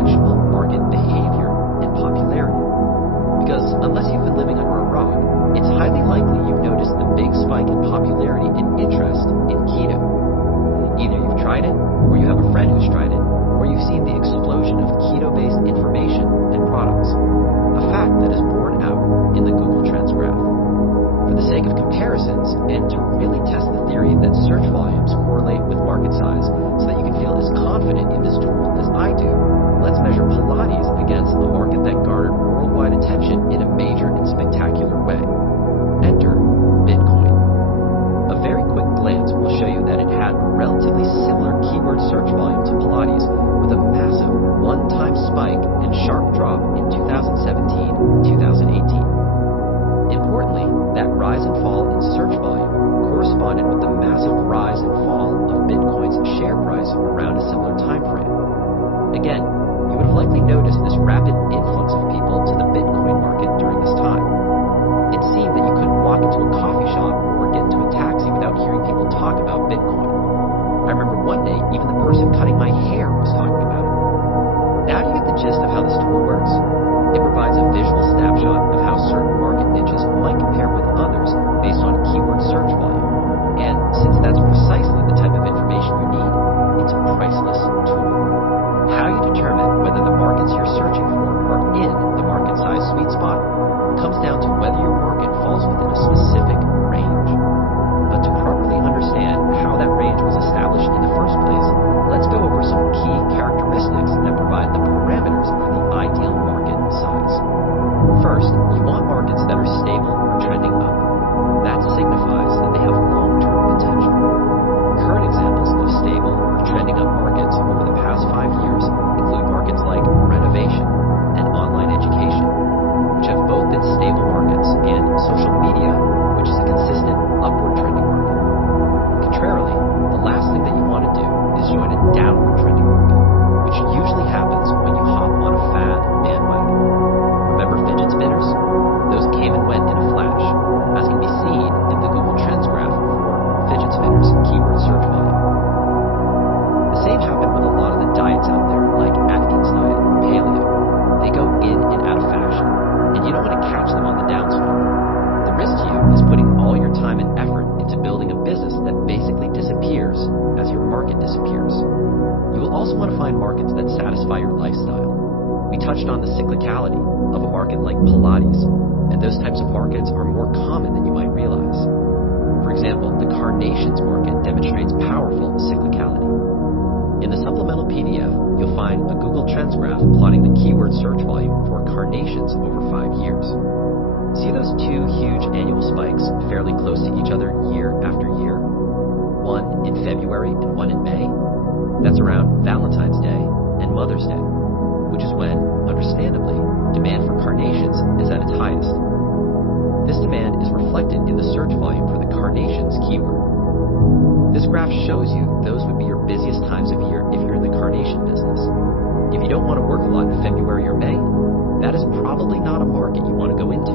actual market behavior and popularity. Because unless you've been living under a rock, it's highly likely you've noticed the big spike in popularity and interest in keto. Either you've tried it, or you have a friend who's tried it, or you've seen the explosion of keto-based information and products, a fact that is borne out in the Google Trends graph. For the sake of comparisons, and to really test the theory that search volumes correlate with market size so that you can feel as confident in this tool as I do, let's measure Pilates against a market that garnered worldwide attention in a major and spectacular way. Enter Bitcoin. A very quick glance will show you that it had a relatively similar keyword search volume to Pilates, with a massive one-time spike and sharp drop in 2017-2018. Importantly, that rise and fall in search volume corresponded with the massive rise and fall of Bitcoin's share price around a similar time frame. Again, you would have likely noticed this rapid influx of people to the Bitcoin market during this time. It seemed that you couldn't walk into a coffee shop or get into a taxi without hearing people talk about Bitcoin. I remember one day, even the person cutting my hair was talking about it. Now do you get the gist of how this tool works? It provides a visual snapshot of how certain market niches might compare with others based on keyword search volume. And since that's precisely the type of information you need, it's a priceless tool. How you determine whether the markets you're searching for are in the market size sweet spot comes down to whether your market falls within a specific range. But to properly understand how that range was established in the first place, let's go over some key characteristics that provide the parameters for the ideal market size. First, you want markets that are stable or trending up. That signifies that they have long-term potential. Current examples of stable or trending up markets over the past 5 years include markets like renovation and online education, which have both been stable markets, and social media, which is a consistent upward trending market. Contrarily, the last thing that you want to do is join a downward trending market, which usually happens when you hop on a fad bandwagon. Remember fidget spinners? Those came and went in a flash, as can be seen in the Google Trends graph for fidget spinners keyword search volume. The same happened with a lot of the diets out there, like Atkins diet or paleo. They go in and out of fashion, and you don't want to catch them on the downswing. The risk to you is putting all your time and effort into building a business that basically disappears as your market disappears. You will also want to find markets that satisfy your lifestyle. We touched on the cyclicality of a market like Pilates, and those types of markets are more common than you might realize. For example, the carnations market demonstrates powerful cyclicality. In the supplemental PDF, you'll find a Google Trends graph plotting the keyword search volume for carnations over 5 years. See those two huge annual spikes fairly close to each other year after year? One in February and one in May? That's around Valentine's Day and Mother's Day, which is when, understandably, demand for carnations is at its highest. This demand is reflected in the search volume for the carnations keyword. This graph shows you those would be your busiest times of year if you're in the carnation business. If you don't want to work a lot in February or May, that is probably not a market you want to go into.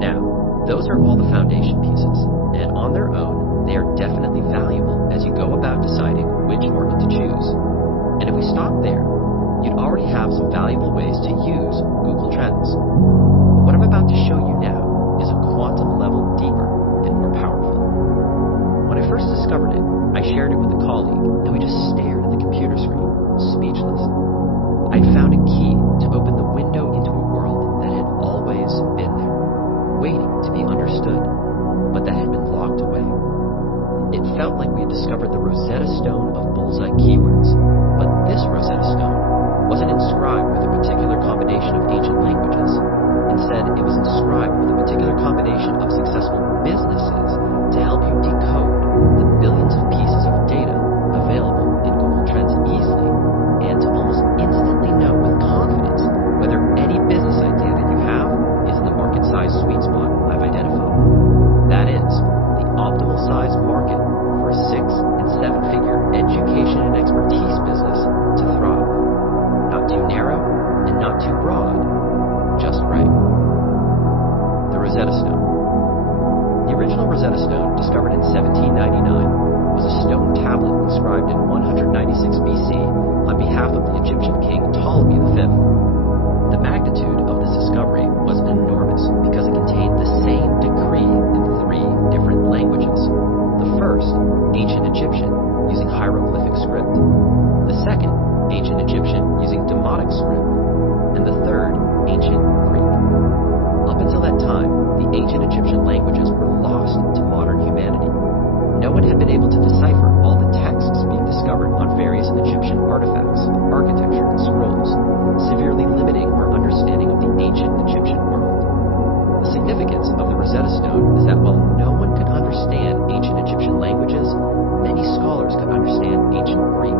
Now, those are all the foundation pieces, and on their own, they are definitely valuable as you go about deciding which market to choose. And if we stop there, you'd already have some valuable ways to use Google Trends. But what I'm about to show you now is a quantum level deeper and more powerful. When I first discovered it, I shared it with a colleague, and we just stared at the computer screen, speechless. I'd found a key to open the window into a world that had always been there, waiting to be understood, but that had been locked away. It felt like we had discovered the Rosetta Stone of bullseye keywords, but this Rosetta Stone wasn't inscribed with a particular combination of ancient languages. Instead, it was inscribed with a particular combination of successful businesses to help you decode the billions of pieces of data available in Google Trends easily, and to almost instantly know with confidence whether any business idea that you have is in the market size sweet spot I've identified. That is, the optimal size market for a 6- and 7-figure education and expertise business to thrive. Not too narrow and not too broad, just right. The Rosetta Stone. The original Rosetta Stone, discovered in 1799, was a stone tablet inscribed in 196 BC on behalf of the Egyptian king Ptolemy V. The magnitude of this discovery was enormous because it contained the same decree in 3 different languages. The first, ancient Egyptian, using hieroglyphic script. The second, ancient Egyptian, using demotic script. And the third, ancient Greek. Up until that time, the ancient Egyptian languages were lost to modern humanity. No one had been able to decipher all the texts being discovered on various Egyptian artifacts, architecture, and scrolls, severely limiting our understanding of the ancient Egyptian world. The significance of the Rosetta Stone is that while no one could understand ancient Egyptian languages, many scholars could understand ancient Greek.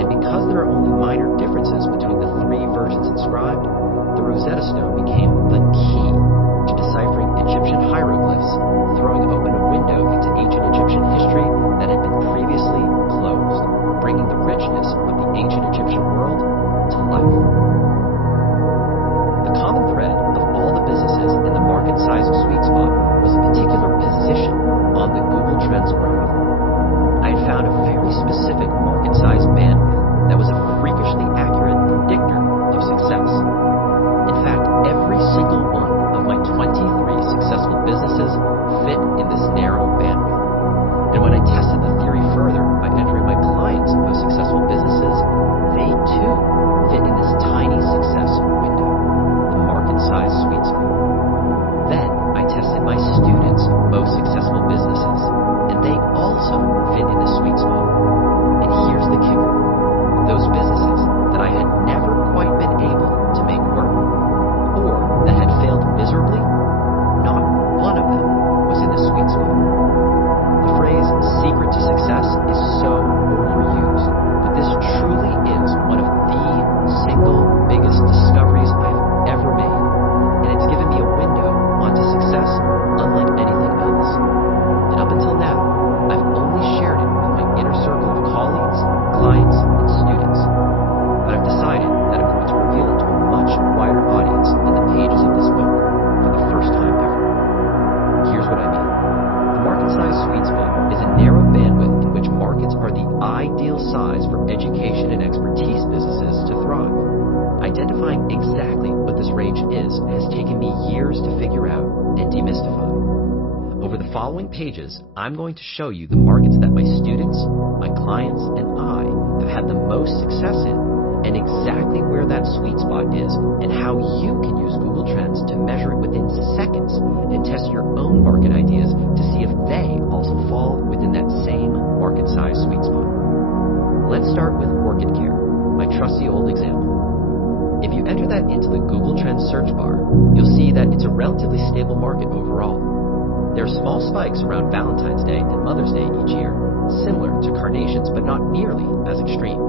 And because there are only minor differences between the 3 versions inscribed, the Rosetta Stone became the key to deciphering Egyptian hieroglyphs, throwing open a window into ancient Egyptian history that had been previously closed, bringing the richness of the ancient Egyptian world to life. The common thread of all the businesses in the market size sweet spot was a particular position on the Google Trends graph. I had found a very specific market size bandwidth that was a freakishly accurate predictor of success. In fact, every single one of my 23 successful businesses fit in this narrow bandwidth. And when I tested the theory further by entering my clients' most successful businesses, they too fit in this tiny success window, the market size sweet spot. Then I tested my students' most successful businesses, and they also fit in the sweet spot. And here's the kicker. Those businesses that I had never quite been able to make work, or that had failed miserably, not one of them was in the sweet spot. The phrase secret to success is so overused, but this truly is one of the single biggest discoveries I've ever made, and it's given me a window onto success unlike anything else. And up until now, I've only shared it with my inner circle of colleagues, clients, and students. But I've decided that I'm going to reveal it to a much wider audience in the pages of this book for the first time ever. Here's what I mean. The market size sweet spot is a narrow bandwidth in which markets are the ideal size for education and expertise businesses to thrive. Identifying exactly what this range is has taken me years to figure out and demystify. Over the following pages, I'm going to show you the markets that my students, my clients, and I have had the most success in, and exactly where that sweet spot is, and how you can use Google Trends to measure it within seconds and test your own market ideas to see if they also fall within that same market size sweet spot. Let's start with Orchid Care, my trusty old example. If you enter that into the Google Trends search bar, you'll see that it's a relatively stable market overall. There are small spikes around Valentine's Day and Mother's Day each year, similar to carnations but not nearly as extreme.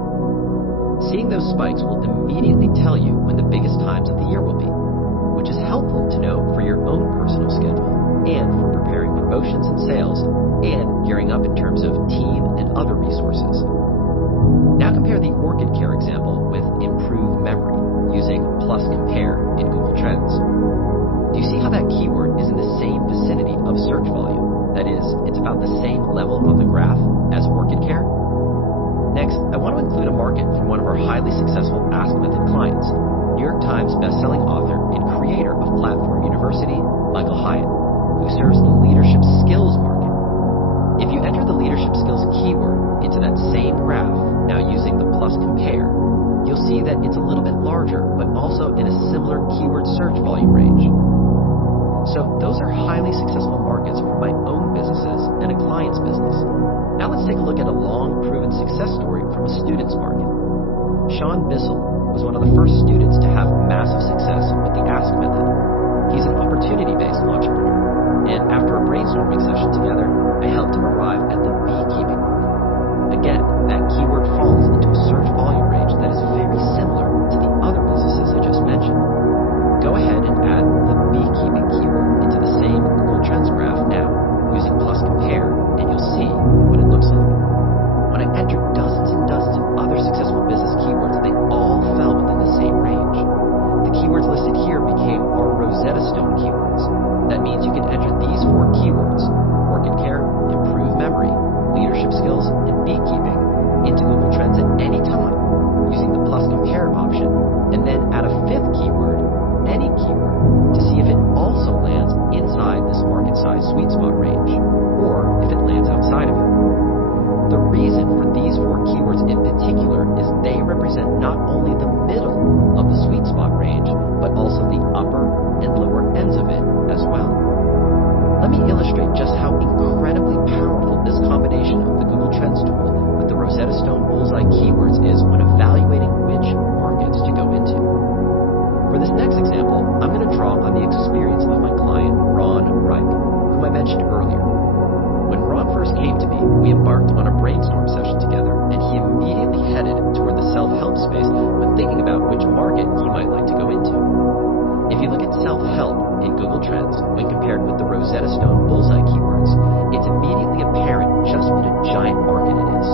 Seeing those spikes will immediately tell you when the biggest times of the year will be, which is helpful to know for your own personal schedule and for preparing promotions and sales and gearing up in terms of team and other resources. Now compare the Orchid Care example with Improve Memory using plus compare in Google Trends. Do you see how that keyword is in the same vicinity of search volume? That is, it's about the same level of the graph as Orchid Care. Next, I want to include a market from one of our highly successful Ask Method clients, New York Times bestselling author and creator of Platform University, Michael Hyatt, who serves the leadership skills market. If you enter the leadership skills keyword into that same graph, now using the plus compare, you'll see that it's a little bit larger, but also in a similar keyword search volume range. So those are highly successful markets for my own businesses and a client's business. Now let's take a look at a long proven success story from a student's market. Sean Bissell was one of the first students to have massive success with the Ask Method. He's an opportunity-based entrepreneur, and after a brainstorming session together, I helped him arrive at the beekeeping market. Again, that keyword falls into a search volume range that is very similar to the other businesses I just mentioned. Go ahead and add the beekeeping keyword into the same Google Trends graph now, using plus compare, and you'll see what it looks like. When I entered dozens and dozens of other successful business keywords, they all fell within the same range. The keywords listed here became our Rosetta Stone keywords. That means you can enter these 4 keywords, Orchid Care, Improve Memory, Leadership Skills, and Beekeeping, into Google Trends at any time, using the not only the middle of the sweet spot range, but also the upper and lower ends of it as well. Let me illustrate just how incredibly powerful this combination of the Google Trends tool with the Rosetta Stone bullseye keywords is when evaluating which markets to go into. For this next example, I'm going to draw on the experience of my client, Ron Reich, whom I mentioned earlier. When Ron first came to me, we embarked on a brainstorm session together, and he immediately headed toward the self-help space when thinking about which market he might like to go into. If you look at self-help in Google Trends when compared with the Rosetta Stone bullseye keywords, it's immediately apparent just what a giant market it is.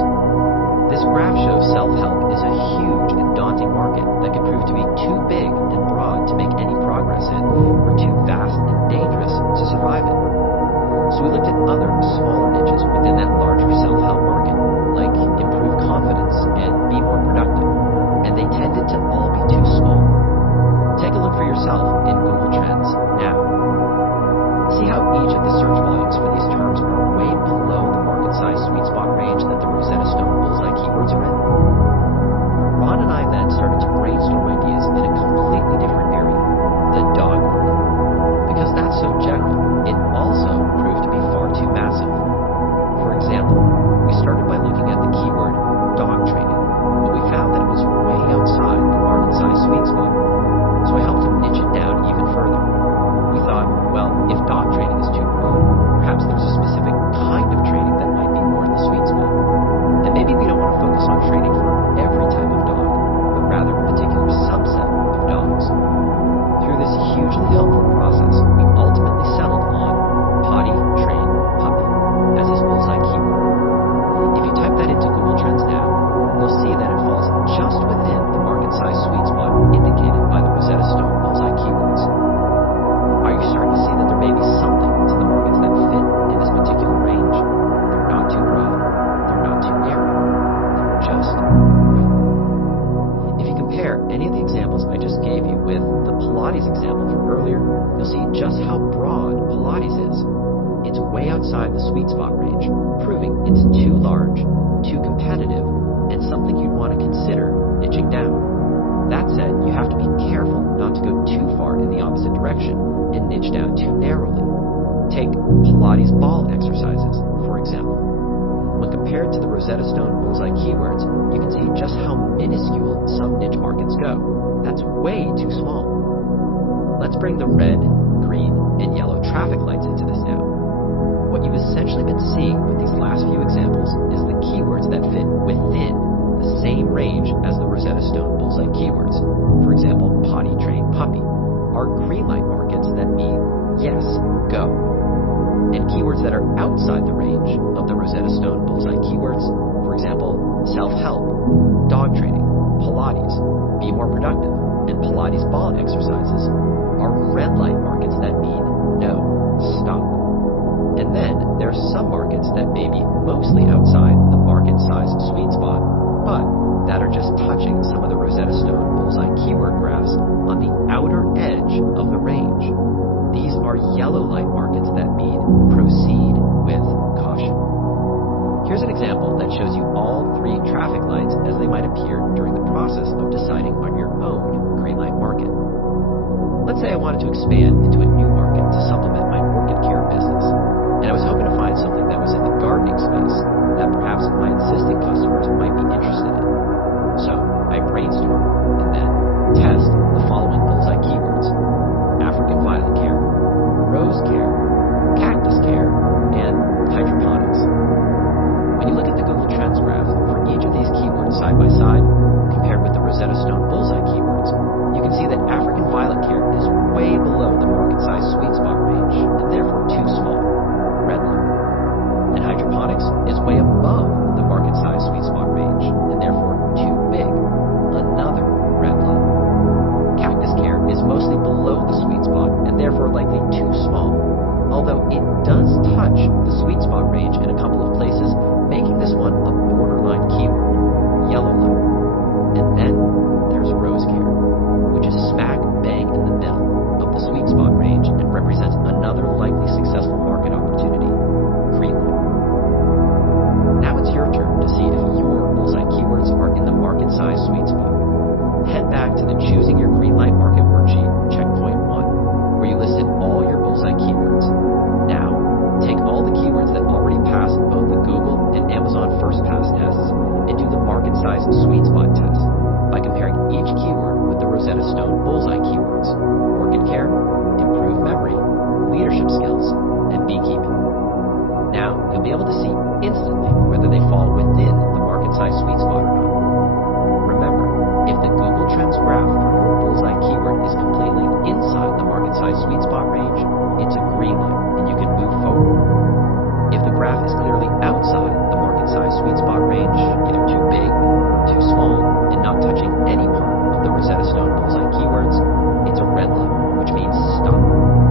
This graph shows self-help is a huge and daunting market that can prove to be too big and broad to make any progress in, or too vast and dangerous to survive in. So we looked at other smaller niches within that larger self-help market, like improve confidence and be more productive, and they tended to all be too small. Take a look for yourself in Google Trends now. See how each of the search volumes for these terms are way below the market size sweet spot range that the Rosetta Stone bullseye keywords are in? Ron and I then started to brainstorm ideas in a completely different area, the dog market. Because that's so general, it also proved to be far too massive. For example, we started by looking at the keyword dog training, but we found that it was way outside the market size sweet spot. So I helped him niche it down even further. We thought, well, if dog training is too broad, perhaps there's a specific kind of training that might be more in the sweet spot. And maybe we don't want to focus on training for every type of dog, but rather a particular subset of dogs. Through this hugely helpful process, we ultimately settled on potty train puppy as his bullseye keyword. If you type that into Google Trends now, you'll see that it falls just within the market size sweet spot indicated by the Rosetta Stone bullseye keywords. Are you starting to see that there may be something to the markets that fit in this particular range? They're not too broad, they're not too narrow, they're just right. If you compare any of the examples I just gave you with the Pilates example from earlier, you'll see just how broad Pilates is. It's way outside the sweet spot range, proving it's too large, too competitive, and something you'd want to consider niching down. That said, you have to be careful not to go too far in the opposite direction and niche down too narrowly. Take Pilates ball exercises, for example. When compared to the Rosetta Stone bullseye keywords, you can see just how minuscule some niche markets go. That's way too small. Let's bring the red, green, and yellow traffic lights into this now. What you've essentially been seeing with these last few examples is the keywords that fit within the same range as the Rosetta Stone bullseye keywords. For example, potty train puppy are green light markets that mean yes, go. And keywords that are outside the range of the Rosetta Stone bullseye keywords, for example, self-help, dog training, Pilates, be more productive, and Pilates ball exercises, are red light markets that mean no, stop. And then there are some markets that may be mostly outside the market size sweet spot, but that are just touching some of the Rosetta Stone bullseye keyword graphs on the outer edge of the range. These are yellow light markets that mean proceed with caution. Here's an example that shows you all three traffic lights as they might appear during the process of deciding on your own green light market. Let's say I wanted to expand into a new market to supplement my orchid care business, and I was hoping to find something that was in the gardening space that perhaps my existing customers might be interested in. So I brainstorm and then test the following bullseye keywords: African violet care, rose care, cactus care, and hydroponics. When you look at the Google Trends graph for each of these keywords side by side, compared with the Rosetta Stone bullseye keywords, you can see that African violet care is way below the market size sweet spot range and therefore too small, red light. And hydroponics is way above the market size sweet spot range and therefore too big, another Rosetta Stone bullseye keywords: orchid care, improved memory, leadership skills, and beekeeping. Now, you'll be able to see instantly whether they fall within the market size sweet spot or not. Remember, if the Google Trends graph for your bullseye keyword is completely inside the market size sweet spot range, it's a green light and you can move forward. If the graph is clearly outside the market size sweet spot range, either too big or too small, and not touching any part of the Rosetta Stone bullseye keywords, it's a red light, which means stop.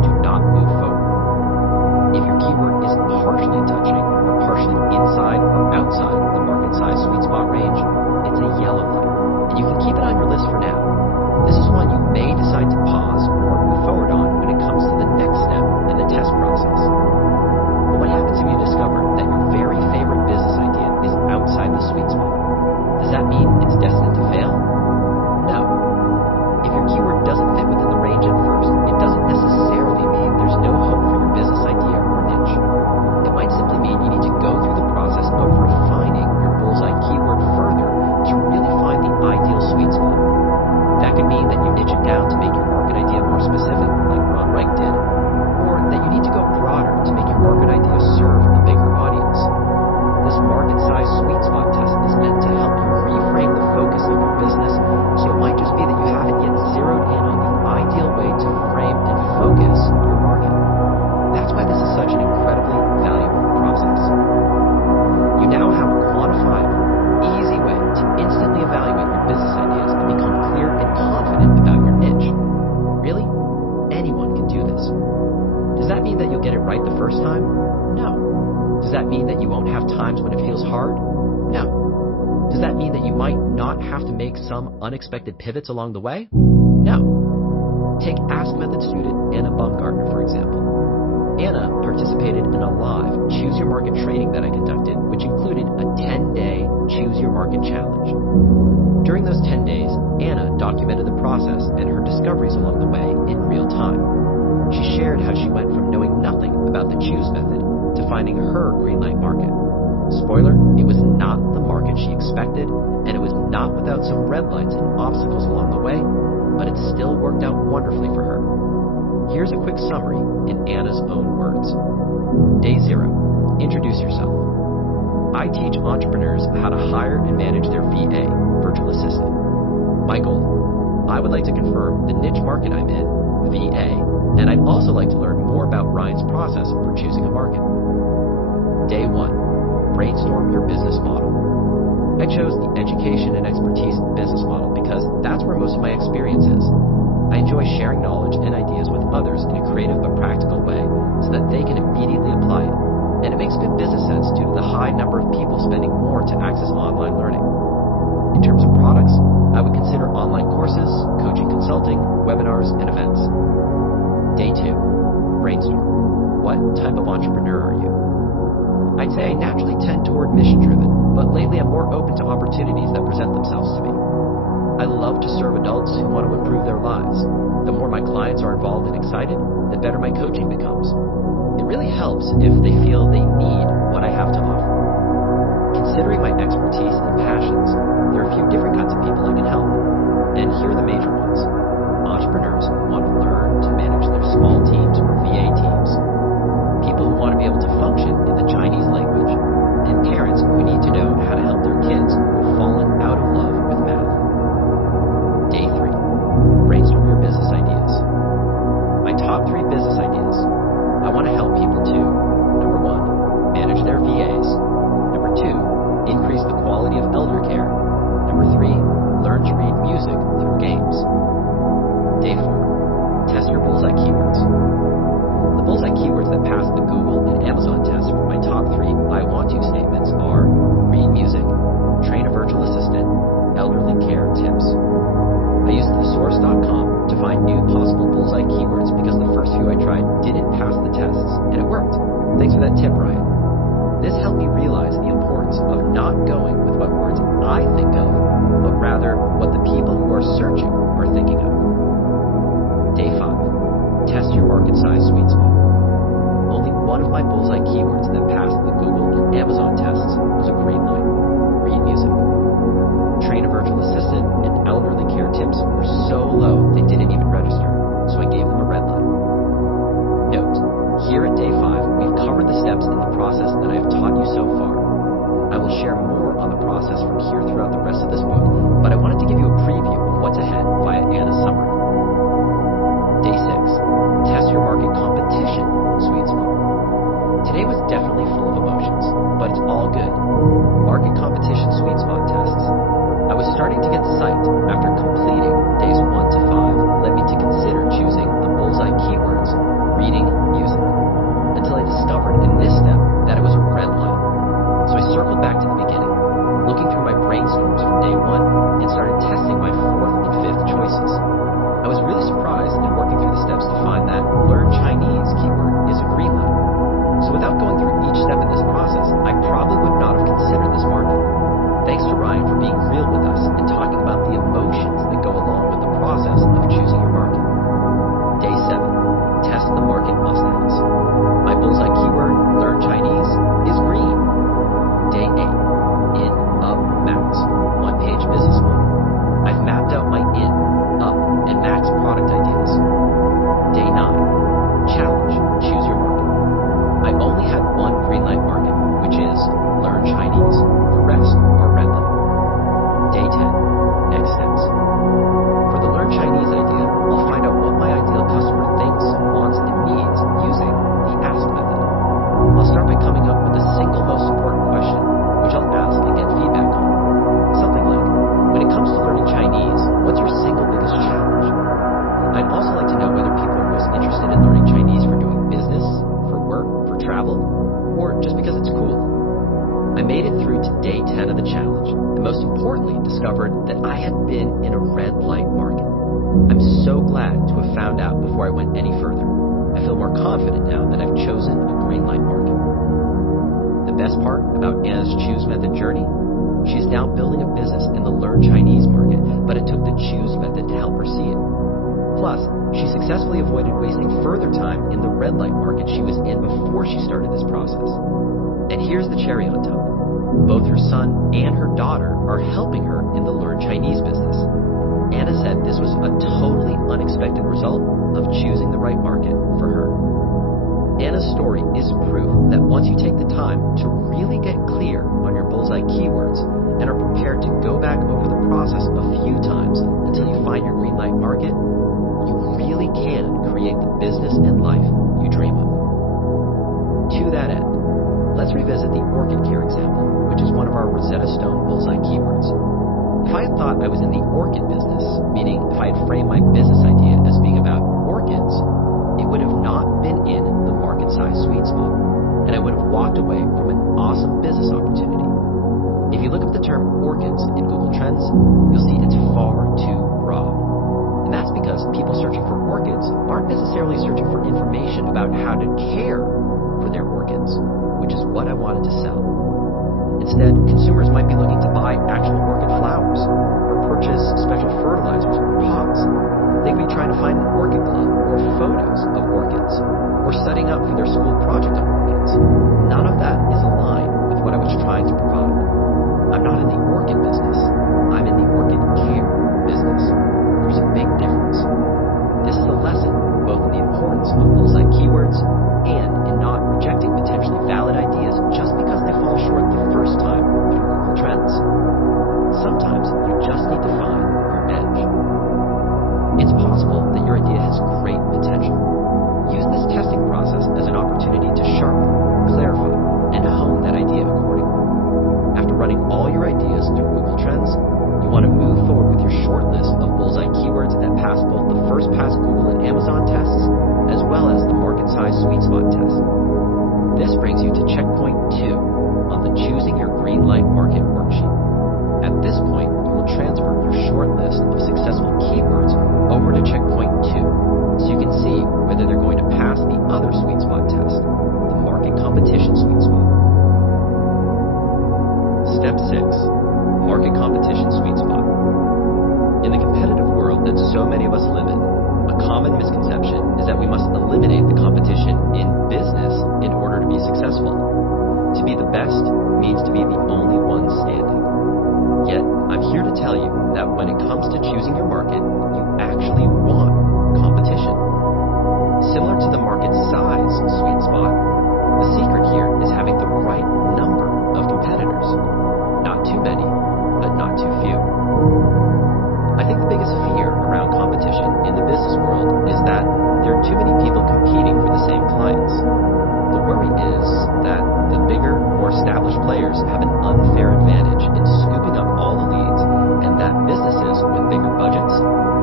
Do not move forward. If your keyword is partially touching or partially inside or outside the market size sweet spot range, it's a yellow light, and you can keep it on your list for now. This is one you may decide to pause or move forward on when it comes to the next step in the test process. But what happens if you discover that your very favorite business idea is outside the sweet spot? Does that mean it's destined to fail? No. If your keyword doesn't fit within the range at first, it doesn't necessarily mean there's no hope for your business idea or niche. It might simply mean you need to go through the process of refining your bullseye keyword further to really find the ideal sweet spot. That could mean that you niche it down to make your market idea more specific, like Ron Reich did, or that you need to go broader to make your market idea serve a bigger audience. This market size sweet spot test is meant to help you reframe the focus of your business, so it might just be that you haven't yet zeroed in on the ideal way to frame and focus your market. That's why this is such an incredibly valuable process. You now have a quantifiable, easy way to instantly evaluate your business ideas and become clear and confident about your niche. Really, anyone can do this. Does that mean that you'll get it right the first time? No. Does that mean that you won't have times when it feels hard? No. Does that mean that you might not have to make some unexpected pivots along the way? No. Take Ask Method student Anna Baumgartner, for example. Anna participated in a live Choose Your Market training that I conducted, which included a 10-day Choose Your Market challenge. During those 10 days, Anna documented the process and her discoveries along the way in real time. She shared how she went from knowing nothing about the Choose method to finding her green light market. Spoiler, it was not the market she expected, and it was not without some red lights and obstacles along the way, but it still worked out wonderfully for her. Here's a quick summary in Anna's own words. Day 0. Introduce yourself. I teach entrepreneurs how to hire and manage their VA, virtual assistant. My goal: I would like to confirm the niche market I'm in, VA, and I'd also like to learn more about Ryan's process for choosing a market. Day 1. Brainstorm your business model. I chose the education and expertise business model because that's where most of my experience is. I enjoy sharing knowledge and ideas with others in a creative but practical way so that they can immediately apply it. And it makes good business sense due to the high number of people spending more to access online learning. In terms of products, I would consider online courses, coaching consulting, webinars, and events. Day 2. Brainstorm. What type of entrepreneur are you? I'd say I naturally tend toward mission-driven, but lately I'm more open to opportunities that present themselves to me. I love to serve adults who want to improve their lives. The more my clients are involved and excited, the better my coaching becomes. It really helps if they feel they need what I have to offer. Considering my expertise and passions, there are a few different kinds of people I can help. And here are the major ones. Entrepreneurs who want to learn to manage their small teams or VA teams. People who want to be able to function in the Chinese language. And parents who need to know how to help their kids who have fallen out of love with math. Day 3. Brainstorm your business ideas. My top 3 business ideas. I want to help people to, number 1, manage their VAs. Number 2, increase the quality of elder care. Number 3, learn to read music through games. Day 4. Test your bullseye keywords. The bullseye keywords that pass the Google and Amazon tests for my top 3 I want to statements are read music, train a virtual assistant, elderly care tips. I used thesource.com to find new possible bullseye keywords because the first few I tried didn't pass the tests, and it worked. Thanks for that tip, Ryan. This helped me realize the importance of not going with what words I think of, but rather what the people who are searching are thinking of. Day 5. Test your market size sweet spot. Only one of my bullseye keywords that passed the Google and Amazon tests was a green light: read music. Train a virtual assistant and elderly care tips were so low discovered that I had been in a red light market. I'm so glad to have found out before I went any further. I feel more confident now that I've chosen a green light market. The best part about Anna's Choose Method journey? She's now building a business in the Learn Chinese market, but it took the Choose Method to help her see it. Plus, she successfully avoided wasting further time in the red light market she was in before she started this process. And here's the cherry on top. Both her son and her daughter are helping her in the Learn Chinese business. Anna said this was a totally unexpected result of choosing the right market for her. Anna's story is proof that once you take the time to really get clear on your bullseye keywords and are prepared to go back over the process a few times until you find your green light market, you really can create the business and life you dream of. To that end, let's revisit the orchid care example, which is one of our Rosetta Stone bullseye keywords. If I had thought I was in the orchid business, meaning if I had framed my business idea as being about orchids, it would have not been in the market size sweet spot, and I would have walked away from an awesome business opportunity. If you look up the term orchids in Google Trends, you'll see it's far too broad. And that's because people searching for orchids aren't necessarily searching for information about how to care for their orchids, which is what I wanted to sell. Instead, consumers might be looking to buy actual orchid flowers, or purchase special fertilizers or pots. They could be trying to find an orchid club, or photos of orchids, or setting up for their school project on orchids. None of that is aligned with what I was trying to provide. I'm not in the orchid business. I'm in the orchid care business. There's a big difference. This is a lesson both in the importance of bullseye keywords and in not rejecting potentially valid ideas just because they fall short the first time through Google Trends. Sometimes you just need to find your edge. It's possible that your idea has great potential. Use this testing process as an opportunity to sharpen, clarify, and hone that idea accordingly. After running all your ideas through Google Trends, you want to move forward with your short list of bullseye keywords that pass both the first pass Google and Amazon tests, as well as the market size sweet spot test. This brings you to checkpoint 2 on the Choosing Your Green Light Market worksheet. At this point, you will transfer your short list of successful keywords over to checkpoint 2, so you can see whether they're going to pass the other sweet spot test, the market competition sweet spot. Step 6. Market competition sweet spot. In the competitive world that so many of us live in, a common misconception is that we must eliminate the competition in business in order to be successful. To be the best means to be the only one standing. Yet, I'm here to tell you that when it comes to choosing your market, you actually want competition. Similar to the market size sweet spot, the secret here is having the right number of competitors. Not too many, but not too few. I think the biggest fear around competition in the business world is that there are too many people competing for the same clients. The worry is that the bigger, more established players have an unfair advantage in scooping up all the leads, and that businesses with bigger budgets,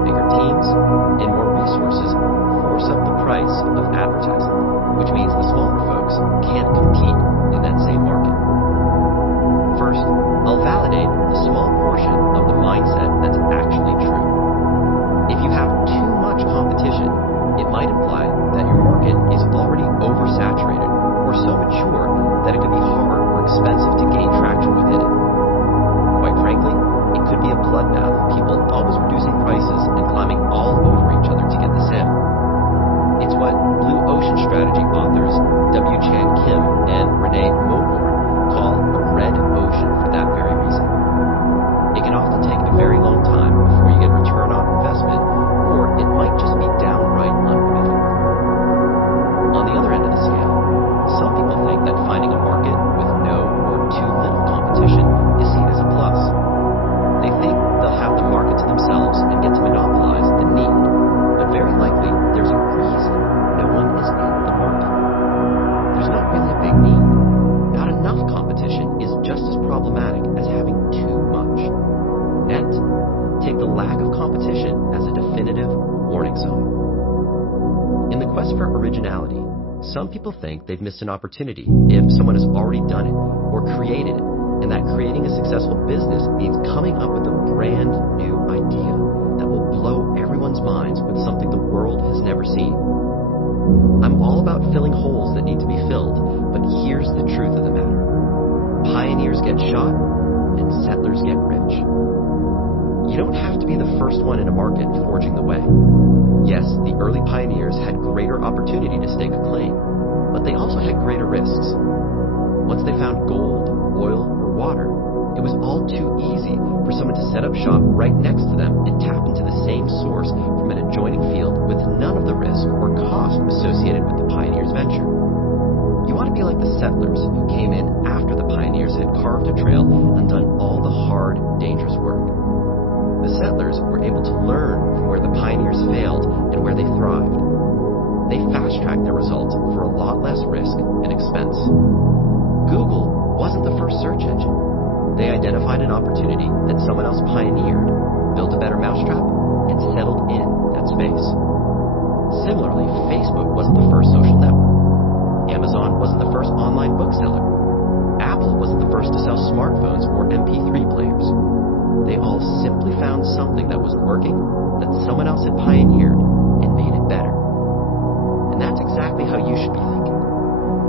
bigger teams, and more resources force up the price of advertising, which means the smaller folks can't compete in that same market. First, I'll validate the small portion of the mindset that's actually true. If you have too much competition, it might imply that your market is already oversaturated or so mature that it could be hard or expensive to gain traction within it. Quite frankly, it could be a bloodbath of people always reducing prices and climbing all over each other to get the sale. It's what Blue Ocean Strategy authors W. Chan Kim and Renee Moborn call a red ocean for that very reason. It can often take a very long time before you get return on investment, or it might just be downright unprofitable. On the other end of the scale, some people think that finding a market with no or too little competition is seen as a plus. They think they'll have the market to themselves and get to monopolize the need, but very likely there's a reason no one is in the market. There's not really a big need. Not enough competition is just as problematic as having too much. Net, take the lack of competition as a definitive warning sign. In the quest for originality, some people think they've missed an opportunity if someone has already done it or created it and that creating a successful business means coming up with a brand new idea that will blow everyone's minds with something the world has never seen. I'm all about filling holes that need to be filled, but here's the truth of the matter. Pioneers get shot, and settlers get rich. You don't have to be the first one in a market forging the way. Yes, the early pioneers had greater opportunity to stake a claim, but they also had greater risks. Once they found gold, oil, or water, it was all too easy for someone to set up shop right next to them and tap into the same source from an adjoining field with none of the risk or cost associated with the pioneer's venture. You want to be like the settlers who came in after the pioneers had carved a trail and done all the hard, dangerous work. The settlers were able to learn from where the pioneers failed and where they thrived. They fast-tracked their results for a lot less risk and expense. Google wasn't the first search engine. They identified an opportunity that someone else pioneered, built a better mousetrap, and settled in that space. Similarly, Facebook wasn't the first social network. Amazon wasn't the first online bookseller. Apple wasn't the first to sell smartphones or MP3 players. They all simply found something that was working, that someone else had pioneered, and made it better. And that's exactly how you should be thinking.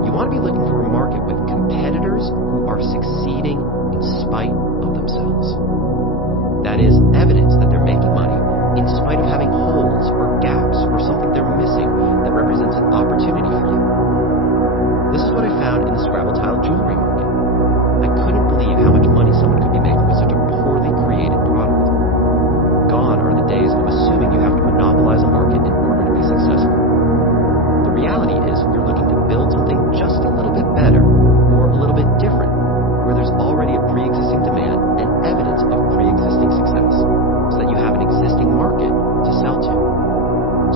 You want to be looking for a market with competitors who are succeeding in spite of themselves. That is evidence that they're making money in spite of having holes or gaps or something they're missing that represents an opportunity for you. This is what I found in the Scrabble tile jewelry market. I couldn't believe how much money someone could be making with such a poorly created product. Gone are the days of assuming you have to monopolize a market in order to be successful. The reality is you're looking to build something just a little bit better or a little bit different, where there's already a pre-existing demand and evidence of pre-existing success, so that you have an existing market to sell to.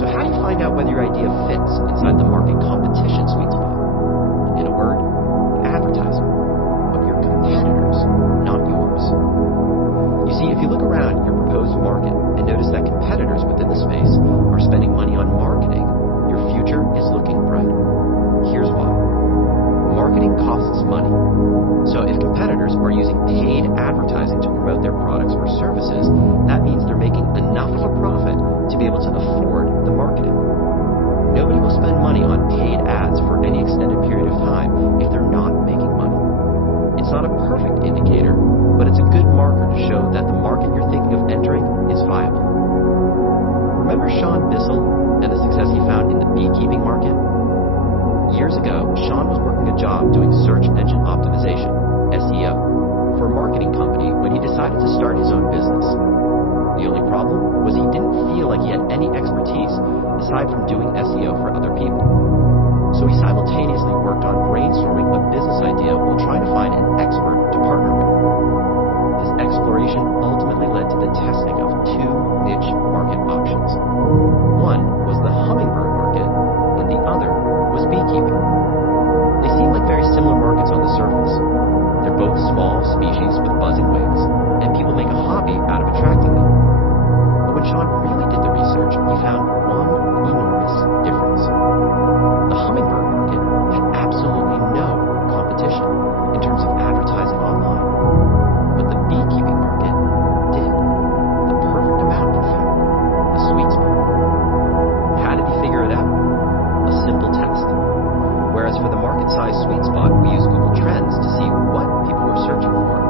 So how do you find out whether your idea fits inside the market competition sweet spot? In a word, advertising. But your competitors, not yours. You see, if you look around your proposed market and notice that competitors within the space are spending money on marketing, your future is looking bright. Here's why. Marketing costs money. So if competitors are using paid advertising to promote their products or services, that means they're making enough of a profit to be able to afford the marketing. Nobody will spend money on paid ads for any extended period of time if they're not making money. It's not a perfect indicator, but it's a good marker to show that the market you're thinking of entering is viable. Remember Sean Bissell and the success he found in the beekeeping market? Years ago, Sean was working a job doing search engine optimization, SEO, for a marketing company when he decided to start his own business. The only problem was he didn't feel like he had any expertise aside from doing SEO for other people. So he simultaneously worked on brainstorming a business idea while trying to find an expert to partner with. His exploration ultimately led to the testing of two niche market options. One was the hummingbird market, and the other was beekeeping. They seem like very similar markets on the surface. They're both small species with buzzing wings, and people make a hobby out of attracting them. But when Sean really did the research, he found one enormous difference. The hummingbird market had absolutely no competition in terms of advertising online. But the beekeeping market did. The perfect amount, in fact. The sweet spot. How did he figure it out? A simple test. Whereas for the market size sweet spot, we use Google Trends to see what people were searching for.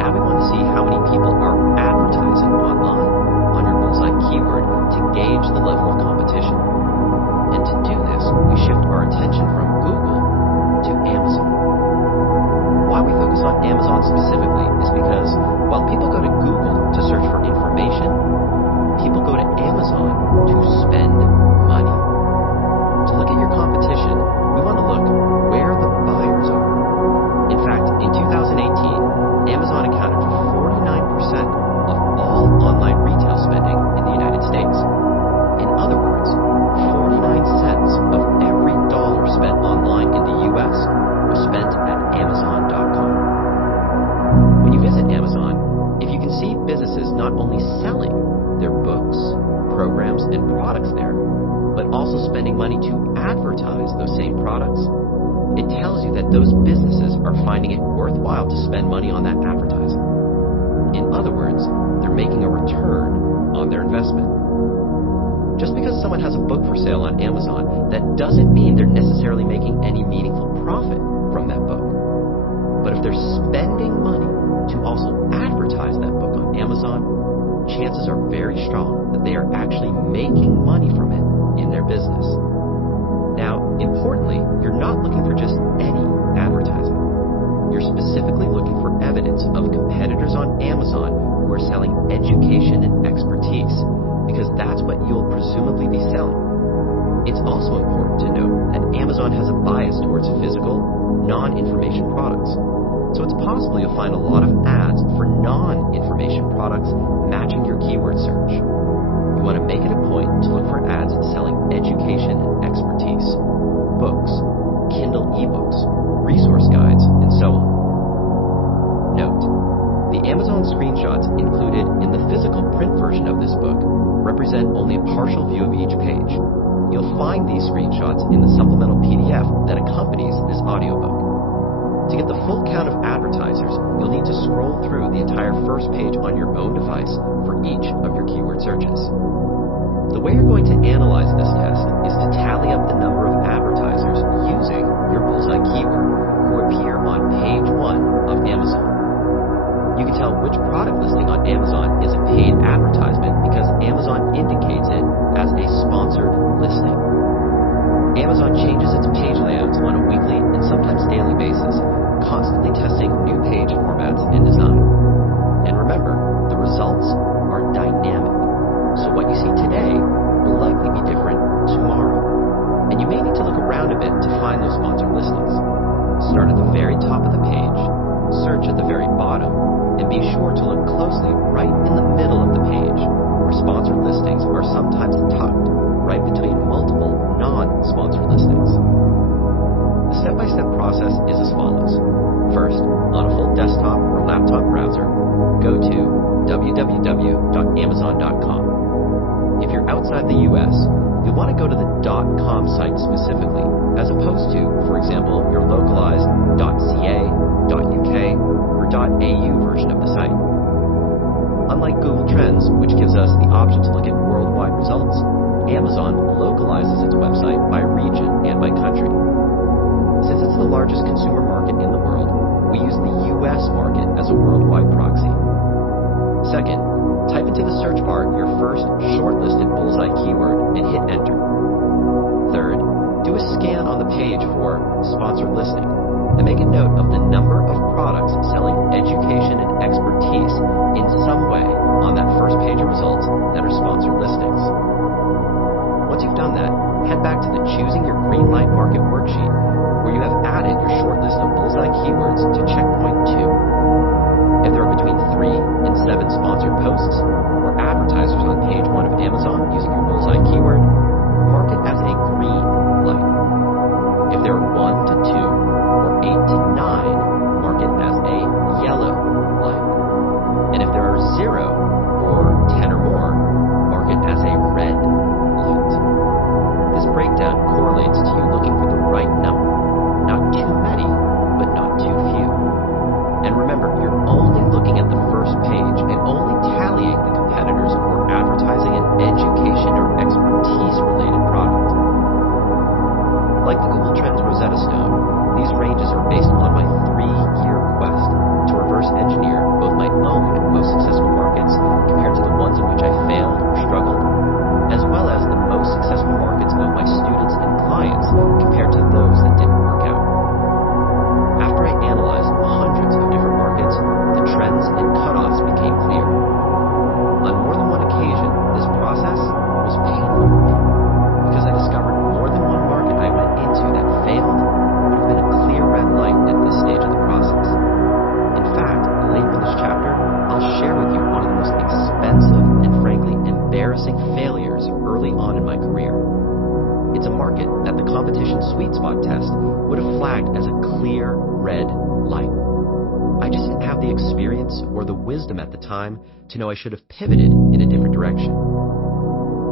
Now we want to see how many people are advertising online on your bullseye keyword to gauge the level of competition. And to do this, we shift our attention from Google to Amazon. Why we focus on Amazon specifically is because while people go to Google to search for information, people go to Amazon to spend money. To look at your competition, we want to look where the buyers are. In fact, in 2018, Amazon accounted for 49% of all online retail spending in the United States. In other words, 49 cents of every dollar spent online in the U.S. was spent at Amazon.com. When you visit Amazon, if you can see businesses not only selling their books, programs, and products there, but also spending money to advertise those same products, it tells you that those businesses are finding it worthwhile to spend money on that advertising. In other words, they're making a return on their investment. Just because someone has a book for sale on Amazon, that doesn't mean they're necessarily making any meaningful profit from that book. But if they're spending money to also advertise that book on Amazon, chances are very strong that they are actually making money from it in their business. Now, importantly, you're not looking for just any advertising. You're specifically looking for evidence of competitors on Amazon who are selling education and expertise, because that's what you'll presumably be selling. It's also important to note that Amazon has a bias towards physical, non-information products. So it's possible you'll find a lot of ads for non-information products matching your keyword search. You want to make it a point to look for ads selling education and expertise, books, Kindle ebooks, resource guides, and so on. Note, the Amazon screenshots included in the physical print version of this book represent only a partial view of each page. You'll find these screenshots in the supplemental PDF that accompanies this audiobook. To get the full count of advertisers, you'll need to scroll through the entire first page on your own device for each of your keyword searches. The way you're going to analyze this test is to tally up the number of advertisers using your bullseye keyword who appear on page 1 of Amazon. You can tell which product listing on Amazon is a paid advertisement because Amazon indicates it as a sponsored listing. Amazon changes its page layouts on a weekly and sometimes daily basis, constantly testing new page formats and design. And remember, the results are dynamic. So what you see today will likely be different tomorrow. And you may need to look around a bit to find those sponsored listings. Start at the very top of the page, search at the very bottom, and be sure to look closely right in the middle of the page, where sponsored listings are sometimes tucked right between multiple non-sponsored listings. The step-by-step process is as follows. First, on a full desktop or laptop browser, go to www.amazon.com. If you're outside the US, you'll want to go to the .com site specifically, as opposed to, for example, your localized .ca, .uk, or .au version of the site. Unlike Google Trends, which gives us the option to look at worldwide results, Amazon localizes its website by region and by country. Since it's the largest consumer market in the world, we use the US market as a worldwide proxy. Second, type into the search bar your first shortlisted bullseye keyword and hit enter. Third, do a scan on the page for sponsored listing and make a note of the number of products selling education and expertise in some way on that first page of results that are sponsored listings. Once you've done that, head back to the Choosing Your Green Light Market worksheet, where you have added your short list of bullseye keywords to checkpoint 2. If there are between 3 and 7 sponsored posts or advertisers on page 1 of Amazon using your bullseye keyword, mark it as a green light. If there are 1 to 2 or 8 to 9, mark it as a yellow light. And if there are 0 or 10 or more, mark it as a red light. This breakdown correlates to you looking for the right number. Not too many, but not too few. And remember, you're only looking at the first page and only tallying the competitors who are advertising an education or expertise-related product. Like the Google Trends Rosetta Stone, these ranges are based on my 3-year quest to reverse engineer both my own most successful markets compared to the ones in which I failed or struggled, as well as the most successful markets of my students and clients compared to those that didn't work out. After I analyzed hundreds of different markets, the trends and cutoffs became clear. On more than one occasion, this process was painful for me, because I discovered more than one market I went into that failed would have been a clear red light at this stage of the process. In fact, later in this chapter, I'll share with you one of the most expensive and frankly embarrassing failures early on in my career. It's a market that the competition sweet spot test would have flagged as a clear red light. I just didn't have the experience or the wisdom at the time to know I should have pivoted in a different direction.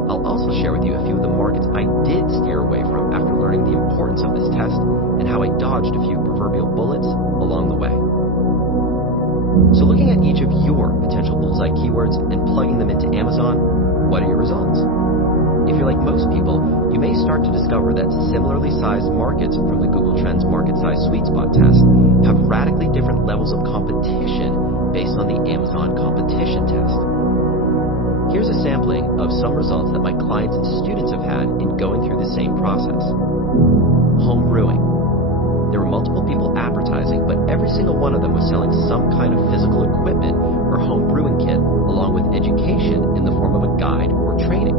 I'll also also share with you a few of the markets I did steer away from after learning the importance of this test and how I dodged a few proverbial bullets along the way. So looking at each of your potential bullseye keywords and plugging them into Amazon, what are your results? If you're like most people, you may start to discover that similarly sized markets from the Google Trends market size sweet spot test have radically different levels of competition based on the Amazon competition test. Here's a sampling of some results that my clients and students have had in going through the same process. Home brewing. There were multiple people advertising, but every single one of them was selling some kind of physical equipment or home brewing kit, along with education in the form of a guide or training.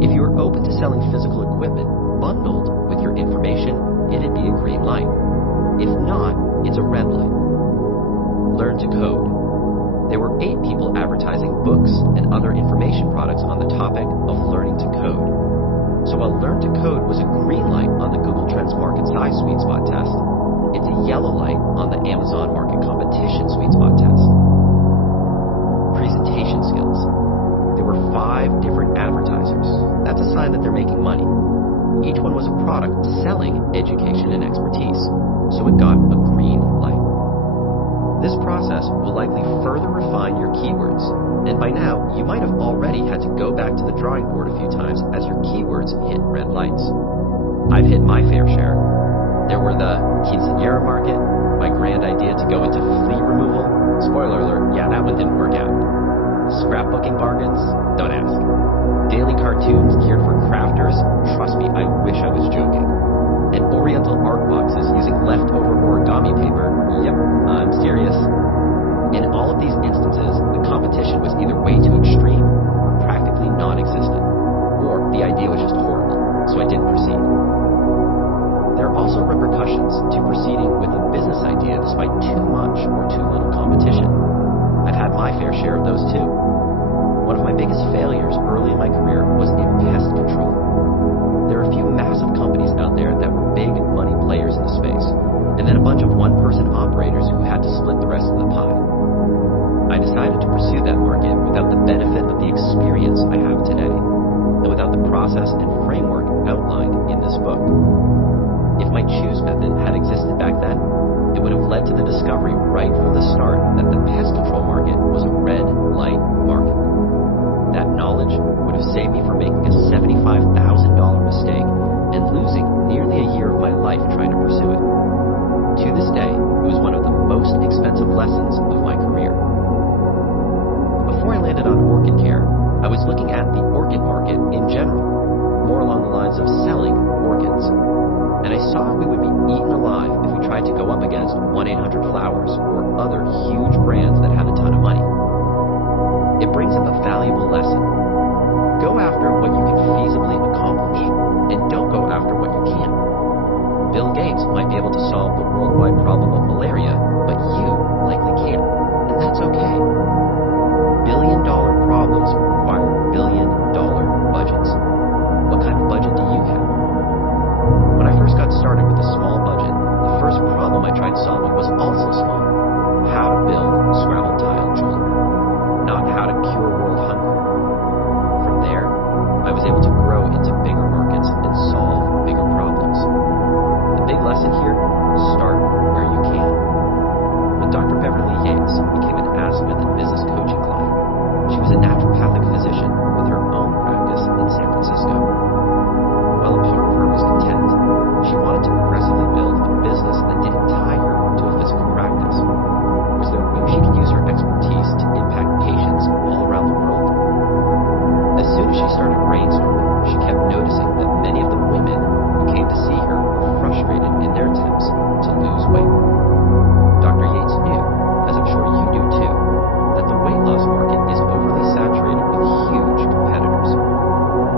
If you are open to selling physical equipment bundled with your information, it'd be a green light. If not, it's a red light. Learn to code. There were 8 people advertising books and other information products on the topic of learning to code. So while Learn to Code was a green light on the Google Trends Market Size Sweet Spot test, it's a yellow light on the Amazon Market Competition Sweet Spot test. Presentation skills. There were 5 different advertisers. That's a sign that they're making money. Each one was a product selling education and expertise, so it got a green light. This process will likely further refine your keywords, and by now, you might have already had to go back to the drawing board a few times as your keywords hit red lights. I've hit my fair share. There were the quinceañera market, my grand idea to go into flea removal. Spoiler alert, yeah, that one didn't work out. Scrapbooking bargains, don't ask. Daily cartoons geared for crafters, trust me, I wish I was joking. And oriental art boxes using leftover origami paper, yep, I'm serious. In all of these instances, the competition was either way too extreme or practically non-existent, or the idea was just horrible, so I didn't proceed. There are also repercussions to proceeding with a business idea despite too much or too little competition. I've had my fair share of those too. One of my biggest failures early in my career was in pest control. There are a few massive companies out there that were big money players in the space, and then a bunch of one-person operators who had to split the rest of the pie. I decided to pursue that market without the benefit of the experience I have today, and without the process and framework outlined in this book. If my choose method had existed back then, it would have led to the discovery right from the start that the pest control market was a red light market. That knowledge would have saved me from making a $75,000 mistake and losing nearly a year of my life trying to pursue it. To this day, it was one of the most expensive lessons of my career. Before I landed on orchid care, I was looking at the orchid market in general, more along the lines of selling orchids. And I saw we would be eaten alive if we tried to go up against 1-800-Flowers or other huge brands that had a ton of money. It brings up a valuable lesson. Go after what you can feasibly accomplish, and don't go after what you can't. Bill Gates might be able to solve the worldwide problem of malaria, but you likely can't, and that's okay. Billion-dollar problems require billion-dollar budgets. What kind of budget do you have? When I first got started with a small budget, the first problem I tried solving was also small. How to build Scrabble tile jewelry, not how to cure world hunger. From there, I was able to grow into bigger markets and solve bigger problems. The big lesson here, start where you can. When Dr. Beverly Yates became an Ask Method business coaching client, she was a naturopathic physician with her own practice in San Francisco. While a part of her was content, she wanted to progressively build a business that didn't tie her to a physical practice. Was there a way she could use her expertise to impact patients all around the world? As soon as she started brainstorming, she kept noticing that many of the women who came to see her were frustrated in their attempts to lose weight. Dr. Yates knew, as I'm sure you do too, that the weight loss market is overly saturated with huge competitors.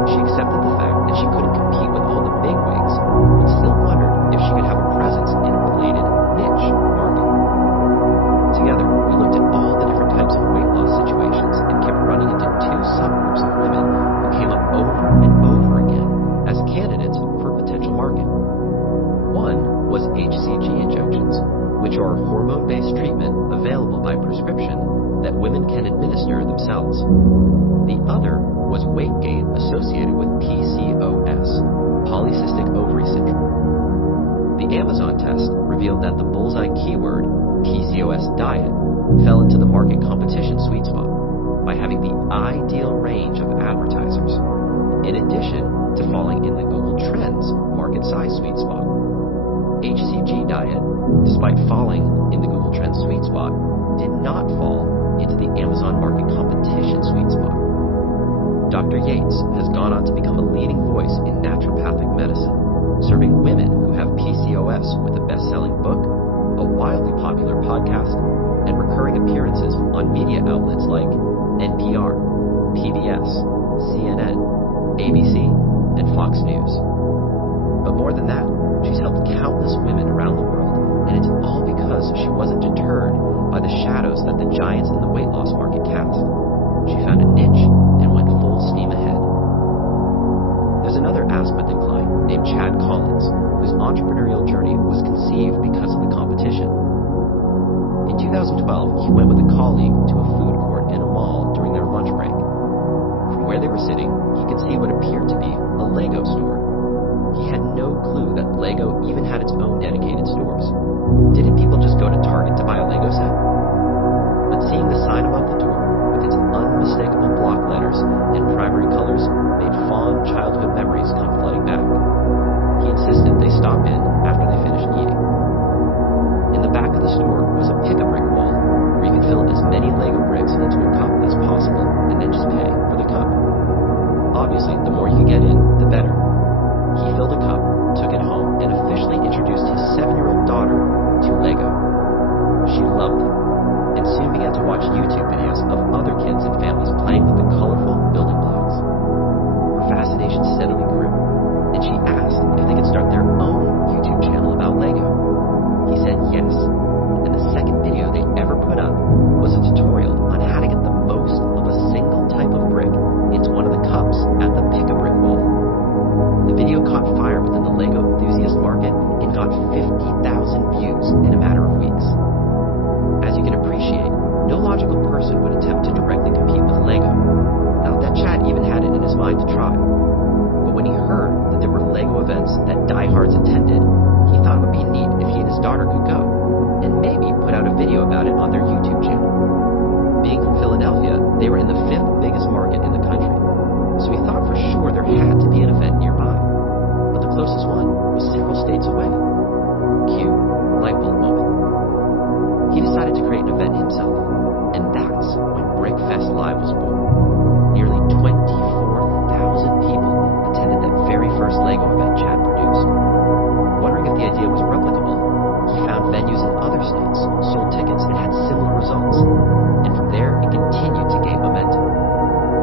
She accepted the fact that she couldn't compete with all the big wigs, but still wondered if she could have a presence in a related niche market. Together, we looked at all the different types of weight loss situations and kept running into 2 subgroups of women who came up over and over again as candidates for a potential market. One was HCG injections, which are hormone-based treatment available by prescription that women can administer themselves. The other was weight gain associated with PCOS, polycystic ovary syndrome. The Amazon test revealed that the bullseye keyword, PCOS diet, fell into the market competition sweet spot by having the ideal range of advertisers, in addition to falling in the Google Trends market size sweet spot. HCG diet, despite falling in the Google Trends sweet spot, did not fall into the Amazon market competition sweet spot. Dr. Yates has gone on to become a leading voice in naturopathic medicine, serving women who have PCOS with a best-selling book, a wildly popular podcast, and recurring appearances on media outlets like NPR, PBS, CNN, ABC, and Fox News. But more than that, she's helped countless women around the world, and it's all because she wasn't deterred by the shadows that the giants in the weight loss market cast. She found a niche and went full steam ahead. There's another aspected client named Chad Collins, whose entrepreneurial journey was conceived because of the competition. In 2012, he went with a colleague to a food court in a mall during their lunch break. From where they were sitting, he could see what appeared to be a Lego store. He had no clue that Lego even had its own dedicated stores. Didn't people just go to Target to buy a Lego set? But seeing the sign above the door, with its unmistakable block letters and primary colors, made fond childhood memories come flooding back. He insisted they stop in after they finished eating. In the back of the store was a pick-a-brick wall where you could fill as many Lego bricks into a cup as possible and then just pay for the cup. Obviously, the more you could get in, the better. He filled a cup, took it home, and officially introduced his 7-year-old daughter to Lego. She loved them, and soon began to watch YouTube videos of other kids and families playing with the colorful building blocks. Her fascination steadily grew, and she asked if they could start their own YouTube channel about Lego. He said yes, and the second video they ever put up was a tutorial on how to get the most of a single type of brick into one of the cups at the pick-a-brick wall. The video caught fire within the Lego enthusiast market and got 50,000 views in a matter of weeks. As you can appreciate, no logical person would attempt to directly compete with Lego. Not that Chad even had it in his mind to try. But when he heard that there were Lego events that diehards attended, he thought it would be neat if he and his daughter could go, and maybe put out a video about it on their YouTube channel. Being from Philadelphia, they were in the 5th biggest market in the country, so he thought for sure there had to be an event nearby. But the closest one was several states away. Cue light bulb moment. He decided to create an event himself, and that's when BrickFest Live was born. Nearly 24,000 people attended that very first Lego event Chad produced. Wondering if the idea was replicable, he found venues in other states, sold tickets, and had similar results. And from there, it continued to gain momentum.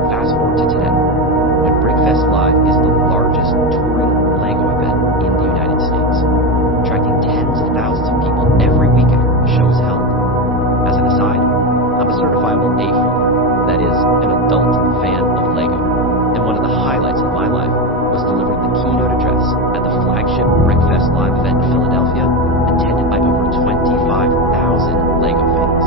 Fast forward to today, when BrickFest Live is the largest touring Lego event in the United States, attracting tens of thousands of people every weekend the show is held. As an aside, I'm a certifiable A-fool, that is, an adult fan of Lego, and one of the highlights of my life was delivering the keynote address at the flagship BrickFest Live event in Philadelphia, attended by over 25,000 Lego fans,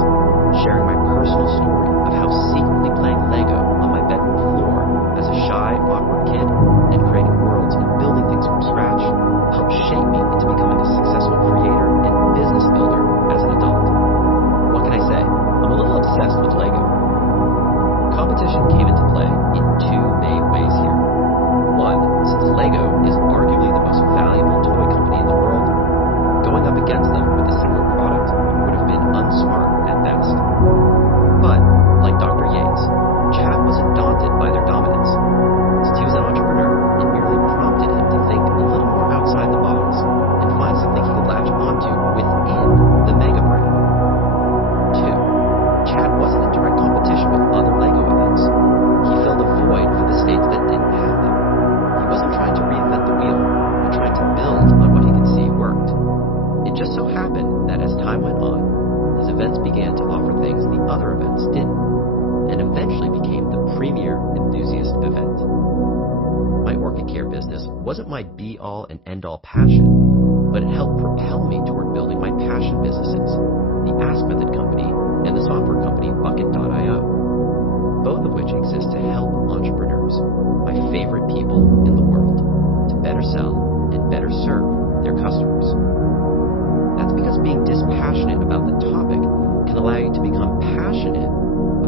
sharing my personal story of how secretly playing Lego on my bedroom floor as a shy, awkward kid and creating worlds and building things from scratch helped shape me into becoming a successful creator and business builder as an adult. What can I say? I'm a little obsessed with Lego. Competition came into play in 2 main ways here. One, since Lego is arguably the most valuable toy company in the world, going up against them with a similar product would have been unsmart at best. But, like Dr. Yates, Chad wasn't daunted by their dominance, since he was an entrepreneur and merely prompted him to think a little more outside the box and find something he could latch onto within the mega brand. 2. Chad wasn't in direct competition with other Lego events. He filled a void for the states that didn't have them. He wasn't trying to reinvent the wheel, but trying to build on what he could see worked. It just so happened that as time went on, his events began to offer things the other events didn't, and eventually became the premier enthusiast event. My orchid care business wasn't my be-all and end-all passion, but it helped propel me toward building my passion businesses, the Ask Method Company and the software company Bucket.io, both of which exist to help entrepreneurs. My favorite people in the world to better sell and better serve their customers. That's because being dispassionate about the topic can allow you to become passionate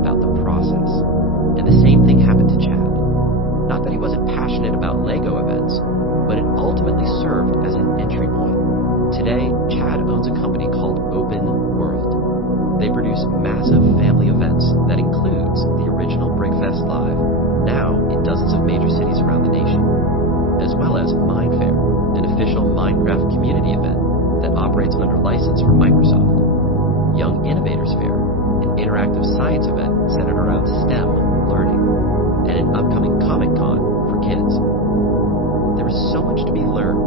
about the process. And the same thing happened to Chad. Not that he wasn't passionate about Lego events, but it ultimately served as an entry point. Today, Chad owns a company called Open World. They produce massive family events that includes the original Brickfest Live, now in dozens of major cities around the nation, as well as Mindfair, an official Minecraft community event that operates under license from Microsoft, Young Innovators Fair, an interactive science event centered around STEM learning, and an upcoming Comic-Con for kids. There is so much to be learned,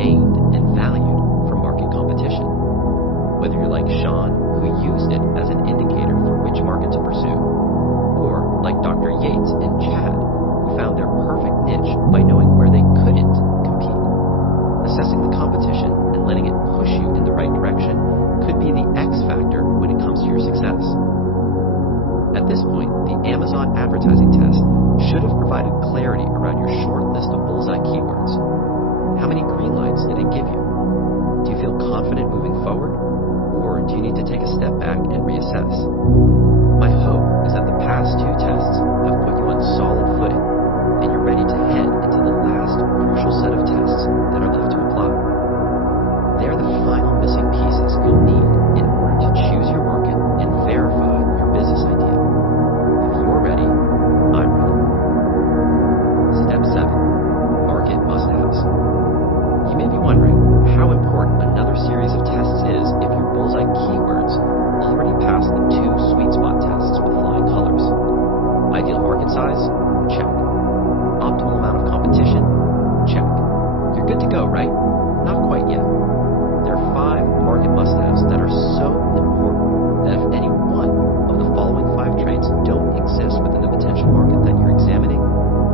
gained, and valued from market competition. Whether you're like Sean, who used it as an indicator for which market to pursue, or like Dr. Yates and Chad, who found their perfect niche by knowing where they couldn't compete. Assessing the competition and letting it push you in the right direction could be the X factor when it comes to your success. At this point, the Amazon advertising test should have provided clarity around your short list of bullseye keywords. How many green lights did it give you? Do you feel confident moving forward? Or do you need to take a step back and reassess? My hope is that the past two tests have put you on solid footing and you're ready to head into the last crucial set of tests that are left to apply. They are the final missing pieces you'll need in order to choose your market and verify your business idea. If you're ready, I'm ready. Step 7. Market must-haves. You may be wondering how important another series of tests is if your bullseye keywords already pass the 2 sweet spot tests with flying colors. Ideal market size? Check. Optimal amount of competition? Check. You're good to go, right? Not quite yet. There are 5 market must-haves that are so important that if any one of the following 5 traits don't exist within the potential market that you're examining,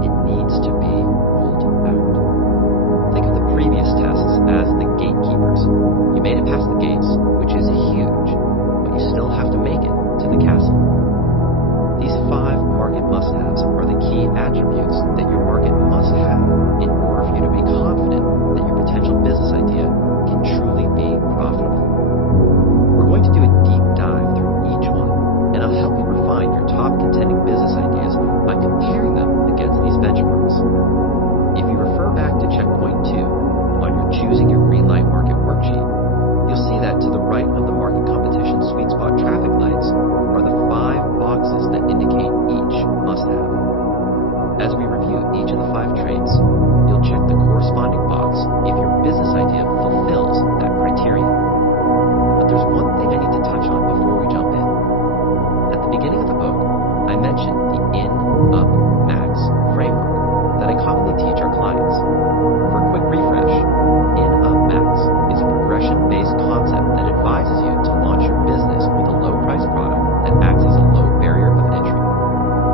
it needs to be ruled out. Think of the previous tests as the gatekeepers. You made it past the gates, which is huge, but you still have to make it to the castle. These 5 market must-haves are the key attributes that your market must have in order for you to be confident that your potential business idea can truly be profitable. We're going to do a deep dive through each one, and I'll help you refine your top contending business ideas by comparing them against these benchmarks. If you refer back to checkpoint 2 on your Choosing Your Greenlight Market worksheet, you'll see that to the right of the market competition sweet spot traffic lights are the 5 boxes that indicate each must-have. As we review each of the 5 traits, you'll check the corresponding box if your business idea fulfills that criteria. But there's one thing I need to touch on before we jump in. At the beginning of the book, I mentioned the in, up, max framework that I commonly teach our clients. For a quick refresh, in, up, max is a progression-based concept that advises you to launch your business with a low-priced product that acts as a low barrier of entry.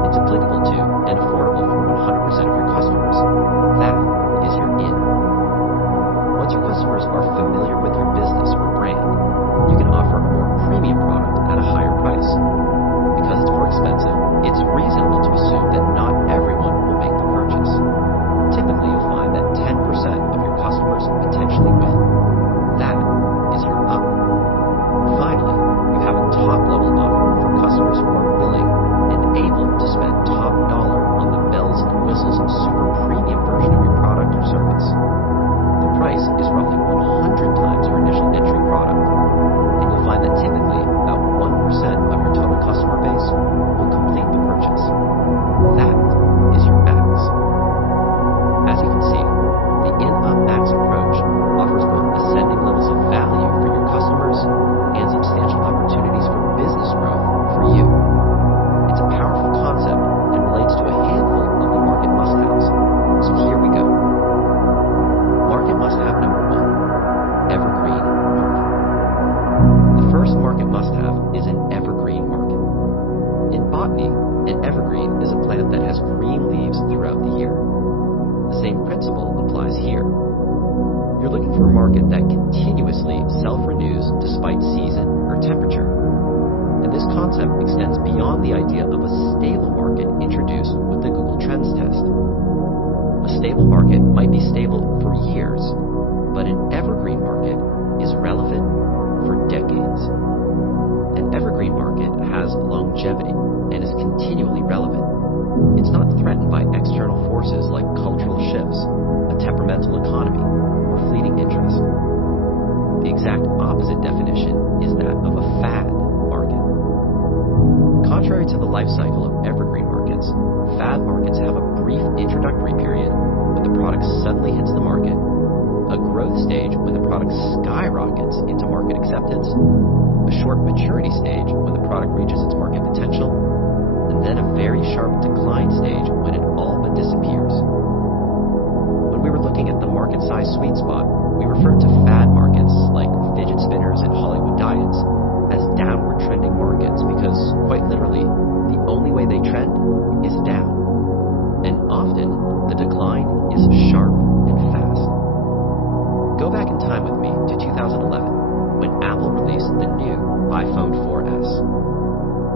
It's applicable to and affordable for 100% of your customers. That is your in. Once your customers are familiar with your business or brand, you can offer a more premium product at a higher price. Because it's more expensive, it's reasonable to assume that not everyone will make the purchase. Typically, you'll find that 10% of your customers potentially will. That is your up. Finally, you have a top-level offer for customers who are willing and able to spend top dollar on the bells and whistles super premium version of your product or service. The price is roughly 100 times your initial entry product, and you'll find that typically about 1% of your total customer base will complete the purchase. That is your max. As you can see, the in-up max approach offers both ascending levels of value for your customers and substantial opportunities for business growth for you. It's a powerful concept and relates to a handful of the market must-haves. So here we go. Market must-have number 1, evergreen market. The first market must-have is an evergreen market. In botany, an evergreen is a plant that has green leaves throughout the year. The same principle applies here. You're looking for a market that continuously self-renews despite season or temperature. And this concept extends beyond the idea of a stable market introduced with the Google Trends test. stable market might be stable for years, but an evergreen market is relevant for decades. An evergreen market has longevity and is continually relevant. It's not threatened by external forces like cultural shifts, a temperamental economy, or fleeting interest. The exact opposite definition is that of a fad market. Contrary to the life cycle of evergreen markets, fad markets have a brief introductory period when the product suddenly hits the market, a growth stage when the product skyrockets into market acceptance, a short maturity stage when the product reaches its market potential, and then a very sharp decline stage when it all but disappears. When we were looking at the market size sweet spot, we referred to fad markets like fidget spinners and Hollywood diets as downward trending markets because, quite literally, the only way they trend is down. And often, the decline is sharp and fast. Go back in time with me to 2011, when Apple released the new iPhone 4S.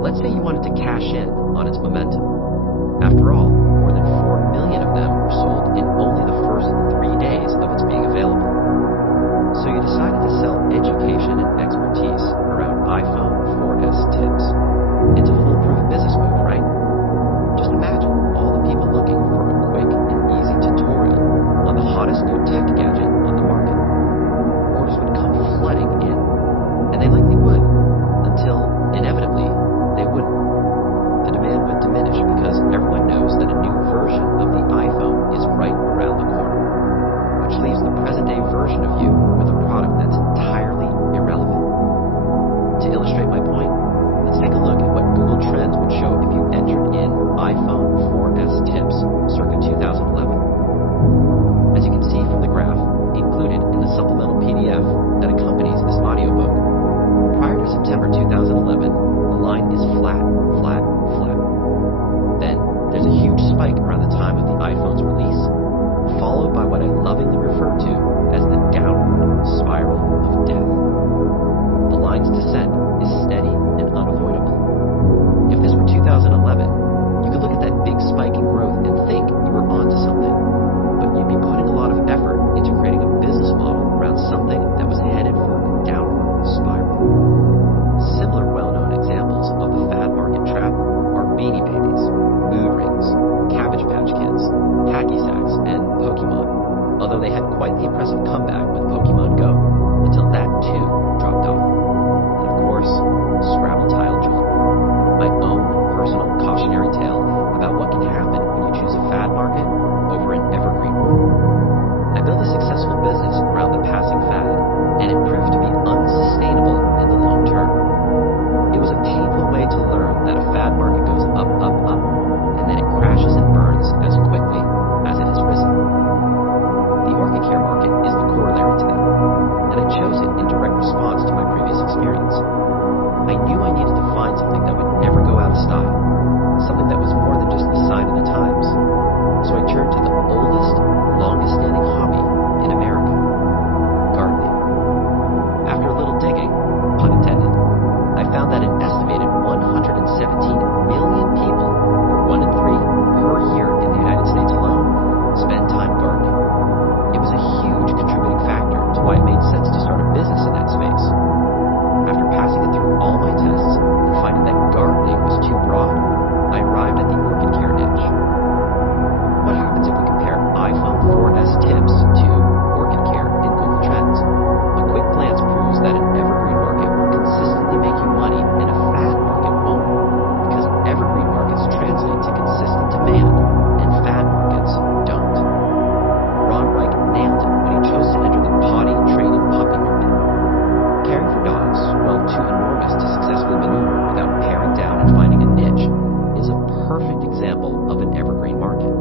Let's say you wanted to cash in on its momentum. After all, more than 4 million of them were sold in only the first 3 days of its being available. So you decided to sell education and expertise around iPhone 4S tips. It's a foolproof business move, right? Just imagine all the people looking for a quick and easy tutorial on the hottest new tech gadget on the market. Orders would come flooding in, and they likely would, until, inevitably, they wouldn't. The demand would diminish because everyone knows that a new version of the iPhone is right around the corner, which leaves the present-day version of you with a product that's entirely irrelevant. To illustrate my point, let's take a look at what Google Trends would show if you entered in iPhone 4S tips circa 2011. As you can see from the graph included in the supplemental PDF that accompanies this audiobook, prior to September 2011, the line is flat, flat, flat. Then there's a huge spike around the time of the iPhone's release, followed by what I lovingly refer to as the downward spiral of death. The line's descent is steady and unavoidable. If this were 2011, you could look at that big spike in growth and think you were onto something, but you'd be putting a lot of effort into creating a business model around something that was headed for a downward spiral. Similar well-known examples of the fad market trap are Beanie Babies, mood rings, Cabbage Patch Kids, hacky sacks, and Pokemon, although they had quite the impressive comeback with Pokemon Go, until that too dropped off. And of course, Scrabble tile jewelry, my own personal cautionary tale about what can happen when you choose a fad market over an evergreen one. I built a successful business around the passing fad, and it proved to be unsustainable in the long term. It was a painful way to learn that a fad market goes up, up, up, and then it crashes and burns as quickly as it has risen. The orchid care market is the corollary to that, and I chose it in direct response to my previous experience. I knew I needed to find something that would never go out of style, something that was more than just the sign of the times. So I turned to the oldest, longest-standing hobby in America, gardening. After a little digging, pun intended, I found that an estimated 117 million people, or 1 in 3 per year in the United States alone, spend time gardening. It was a huge contributing factor to why it made sense to start a business in that space. After passing it through all my tests and finding that gardening was too broad, I arrived at the orchid care niche. What happens if we compare iPhone 4S tips to orchid care in Google Trends? A quick glance proves that an evergreen market will consistently make you money and a fad market won't, because evergreen markets translate to consistent demand and fad markets don't. Ron Reich nailed it when he chose to enter the potty, train, and puppy market. Caring for dogs, while too enormous to successfully maneuver without paring down and finding a niche, is a perfect example of an evergreen market.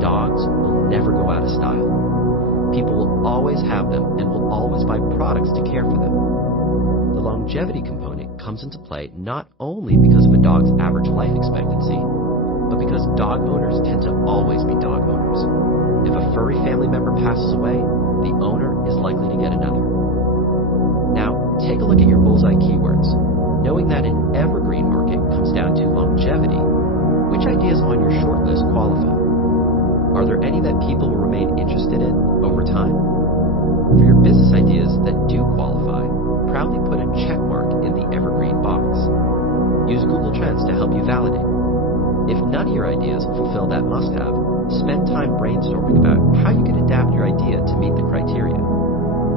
Dogs will never go out of style. People will always have them and will always buy products to care for them. The longevity component comes into play not only because of a dog's average life expectancy, but because dog owners tend to always be dog owners. If a furry family member passes away, the owner is likely to get another. Now, take a look at your bullseye keywords. Knowing that an evergreen market comes down to longevity, which ideas on your short list qualify? Are there any that people will remain interested in over time? For your business ideas that do qualify, proudly put a check mark in the evergreen box. Use Google Trends to help you validate. If none of your ideas fulfill that must-have, spend time brainstorming about how you can adapt your idea to meet the criteria.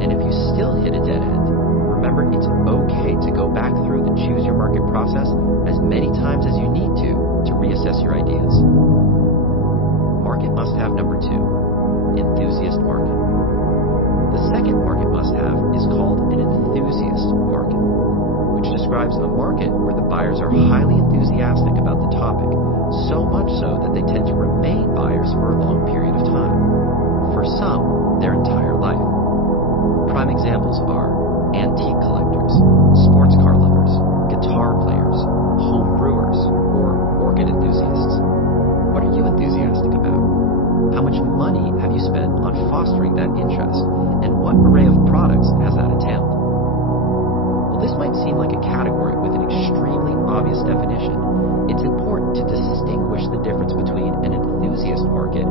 And if you still hit a dead end, remember it's okay to go back through the Choose Your Market process as many times as you need to reassess your ideas. Market must-have number 2, enthusiast market. The second market must-have is called an enthusiast market, which describes a market where the buyers are highly enthusiastic about the topic, so much so that they tend to remain buyers for a long period of time. For some, their entire life. Prime examples are antique collectors, sports car lovers, guitar players, home brewers, or orchid enthusiasts. What are you enthusiastic about? How much money have you spent on fostering that interest, and what array of products has that entailed? While this might seem like a category with an extremely obvious definition, it's important to distinguish the difference between an enthusiast market